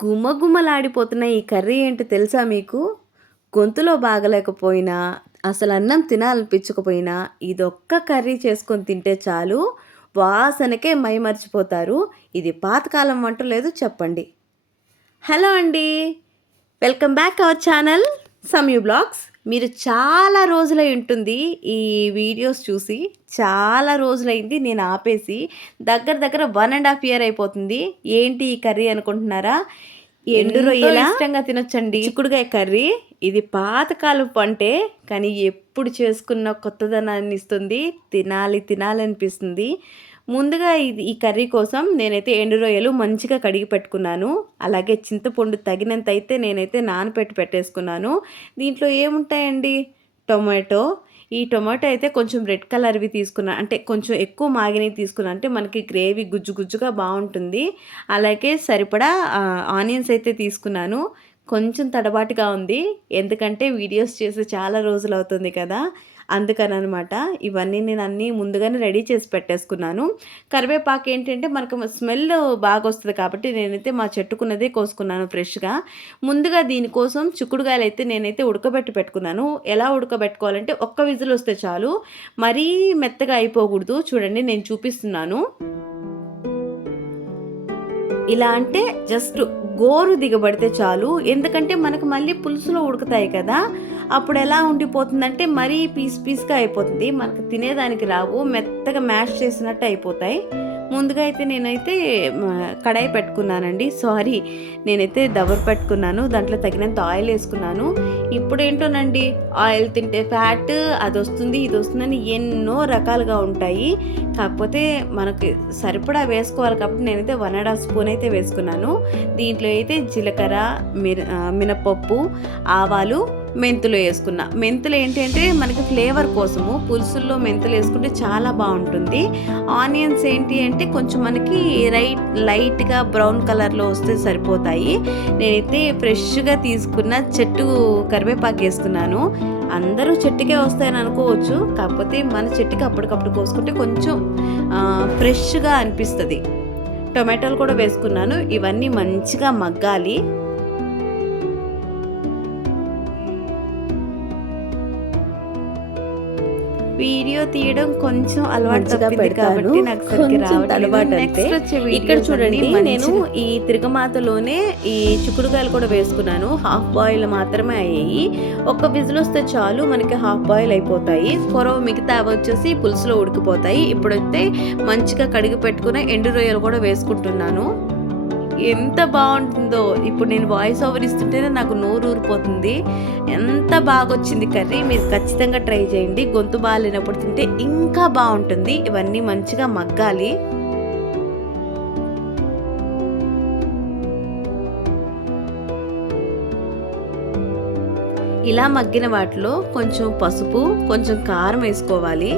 గుమగుమలాడిపోతున్న ఈ కర్రీ ఏంటో తెలుసా మీకు? గొంతులో బాగలేకపోయినా, అసలు అన్నం తినాలనిపించకపోయినా, ఇదొక్క కర్రీ చేసుకొని తింటే చాలు, వాసనకే మైమర్చిపోతారు. ఇది పాతకాలం వంట లేదు చెప్పండి. హలో అండి. వెల్కమ్ బ్యాక్ అవర్ ఛానల్ సమయు బ్లాగ్స్. మీరు చాలా రోజులై ఉంటుంది ఈ వీడియోస్ చూసి. చాలా రోజులైంది నేను ఆపేసి. దగ్గర దగ్గర 1½ ఇయర్ అయిపోతుంది. ఏంటి ఈ కర్రీ అనుకుంటున్నారా? ఎండు రొయ్యల ఇష్టంగా తినొచ్చండి చిక్కుడుగాయ కర్రీ. ఇది పాతకాలపు వంటే, కానీ ఎప్పుడు చేసుకున్న కొత్తదనాన్ని ఇస్తుంది. తినాలి తినాలనిపిస్తుంది. ముందుగా ఈ కర్రీ కోసం నేనైతే ఎండు రొయ్యలు మంచిగా కడిగి పెట్టుకున్నాను. అలాగే చింతపండు తగినంత అయితే నేనైతే నానపెట్టి పెట్టేసుకున్నాను. దీంట్లో ఏముంటాయండి? టొమాటో. ఈ టొమాటో అయితే కొంచెం రెడ్ కలర్వి తీసుకున్నా, అంటే కొంచెం ఎక్కువ మాగినవి తీసుకున్నా, అంటే మనకి గ్రేవీ గుజ్జు గుజ్జుగా బాగుంటుంది. అలాగే సరిపడా ఆనియన్స్ అయితే తీసుకున్నాను. కొంచెం తడబాటుగా ఉంది, ఎందుకంటే వీడియోస్ చేసి చాలా రోజులు అవుతుంది కదా, అందుకనమాట. ఇవన్నీ నేను అన్నీ ముందుగానే రెడీ చేసి పెట్టేసుకున్నాను. కరివేపాకు ఏంటంటే మనకు స్మెల్ బాగా వస్తుంది కాబట్టి నేనైతే మా చెట్టుకున్నదే కోసుకున్నాను ఫ్రెష్గా. ముందుగా దీనికోసం చిక్కుడుగాయలు అయితే నేనైతే ఉడకబెట్టి పెట్టుకున్నాను. ఎలా ఉడకబెట్టుకోవాలంటే ఒక్క విజిల్ వస్తే చాలు, మరీ మెత్తగా అయిపోకూడదు. చూడండి నేను చూపిస్తున్నాను. ఇలా అంటే జస్ట్ గోరు దిగబడితే చాలు, ఎందుకంటే మనకు మళ్ళీ పులుసులో ఉడుకుతాయి కదా, అప్పుడు ఎలా ఉండిపోతుందంటే మరీ పీస్గా అయిపోతుంది, మనకు తినేదానికి రావు, మెత్తగా మ్యాష్ చేసినట్టు అయిపోతాయి. ముందుగా అయితే నేనైతే కడాయి పెట్టుకున్నానండి, సారీ నేనైతే దబర్ పెట్టుకున్నాను. దాంట్లో తగినంత ఆయిల్ వేసుకున్నాను. ఇప్పుడు ఏంటోనండి, ఆయిల్ తింటే ఫ్యాట్ అది వస్తుంది ఇది వస్తుందని ఎన్నో రకాలుగా ఉంటాయి. కాకపోతే మనకి సరిపడా వేసుకోవాలి కాబట్టి నేనైతే 1½ స్పూన్ అయితే వేసుకున్నాను. దీంట్లో అయితే జీలకర్ర, మినపప్పు, ఆవాలు, మెంతులు వేసుకున్నా. మెంతులు ఏంటంటే మనకి ఫ్లేవర్ కోసము, పులుసుల్లో మెంతులు వేసుకుంటే చాలా బాగుంటుంది. ఆనియన్స్ ఏంటి అంటే కొంచెం మనకి లైట్గా బ్రౌన్ కలర్లో వస్తే సరిపోతాయి. నేనైతే ఫ్రెష్గా తీసుకున్న చెట్టు కరివేపాకు వేసుకున్నాను. అందరూ చెట్టుకే వస్తాయని అనుకోవచ్చు, కాకపోతే మన చెట్టుకి అప్పటికప్పుడు కోసుకుంటే కొంచెం ఫ్రెష్గా అనిపిస్తుంది. టొమాటోలు కూడా వేసుకున్నాను. ఇవన్నీ మంచిగా మగ్గాలి. వీడియో తీయడం కొంచెం అలవాటు తప్పింది కాబట్టి నాకు ఇక్కడ చూడండి, నేను ఈ తిరగమాతలోనే ఈ చిక్కుడుకాయలు కూడా వేసుకున్నాను. హాఫ్ బాయిల్ మాత్రమే అయ్యాయి. ఒక్క విజిల్ వస్తే చాలు, మనకి హాఫ్ బాయిల్ అయిపోతాయి. కొరవ మిగతా వచ్చేసి పులుసులో ఉడికిపోతాయి. ఇప్పుడైతే మంచిగా కడిగి పెట్టుకున్న ఎండు రొయ్యలు కూడా వేసుకుంటున్నాను. ఎంత బాగుంటుందో, ఇప్పుడు నేను వాయిస్ ఓవర్ ఇస్తుంటేనే నాకు నోరు ఊరిపోతుంది. ఎంత బాగా వచ్చింది కర్రీ. మీరు ఖచ్చితంగా ట్రై చేయండి. గొంతు బాగాలేనప్పుడు తింటే ఇంకా బాగుంటుంది. ఇవన్నీ మంచిగా మగ్గాలి. ఇలా మగ్గిన వాటిలో కొంచెం పసుపు, కొంచెం కారం వేసుకోవాలి.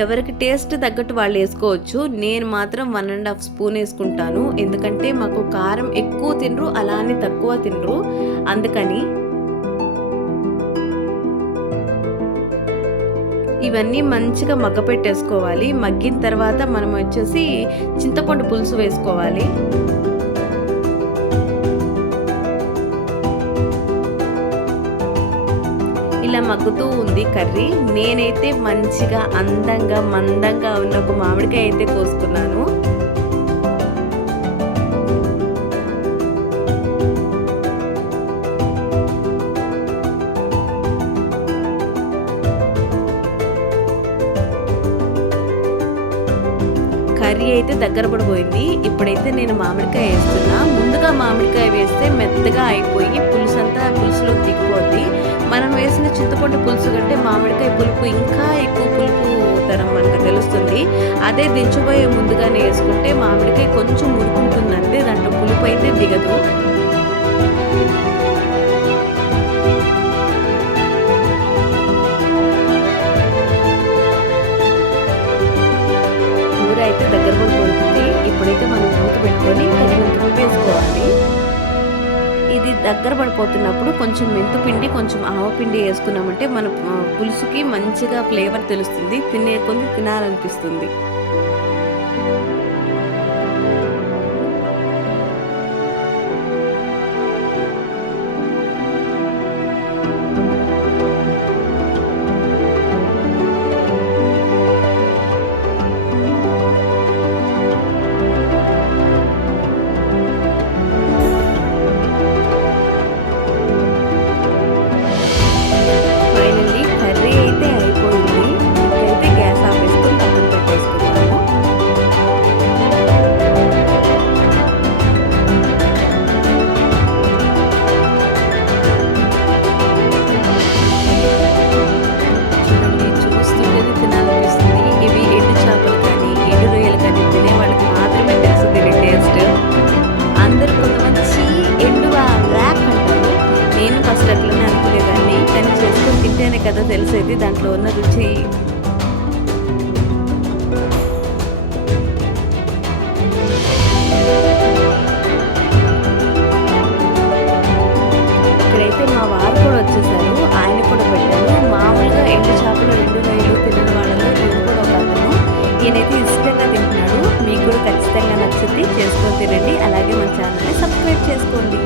ఎవరికి టేస్ట్ తగ్గట్టు వాళ్ళు వేసుకోవచ్చు. నేను మాత్రం 1½ స్పూన్ వేసుకుంటాను, ఎందుకంటే మాకు కారం ఎక్కువ తినరు, అలా అని తక్కువ తినరు, అందుకని. ఇవన్నీ మంచిగా మగ్గపెట్టేసుకోవాలి. మగ్గిన తర్వాత మనం వచ్చేసి చింతపండు పులుసు వేసుకోవాలి. ఇలా మగ్గుతూ ఉంది కర్రీ. నేనైతే మంచిగా అందంగా మందంగా ఉన్న ఒక మామిడికాయ అయితే కోసుకున్నాను. కర్రీ అయితే దగ్గర పడిపోయింది. ఇప్పుడైతే నేను మామిడికాయ వేస్తున్నా. ముందుగా మామిడికాయ వేస్తే మెత్తగా అయిపోయి పులుసులో దిగిపోద్ది. మనం వేసిన చింతపండు పులుసు కంటే మామిడికాయ పులుపు ఇంకా ఎక్కువ పులుపు తనం మనకు తెలుస్తుంది. అదే దించబోయే ముందుగానే వేసుకుంటే మామిడికాయ కొంచెం ఉడుకుంటుందంటే దాంట్లో పులుపు అయితే దిగదు. కూర అయితే దగ్గర పడిపోతుంది. ఇప్పుడైతే మనం మూత పెట్టుకొని తగినంత ఉప్పు వేసుకోవాలి. ఇది దగ్గర పడిపోతున్నప్పుడు కొంచెం మెంతుపిండి, కొంచెం ఆవపిండి వేసుకున్నామంటే మన పులుసుకి మంచిగా ఫ్లేవర్ తెలుస్తుంది, తినే కొద్ది తినాలనిపిస్తుంది. తెలిసేది దాంట్లో ఉన్న రుచి. ఇక్కడైతే మా వారు కూడా వచ్చేసారు. ఆయనకి కూడా పెట్టాను. మామూలుగా ఎండు చేపలు, ఎండు రొయ్యలు తినని వాళ్ళలో ఈయన కూడా ఒక అతను. ఈయనైతే ఇష్టంగా తింటున్నాడు. మీకు కూడా ఖచ్చితంగా నచ్చుద్ది. చేసుకొని తినండి. అలాగే మన ఛానల్‌ని సబ్స్క్రైబ్ చేసుకోండి.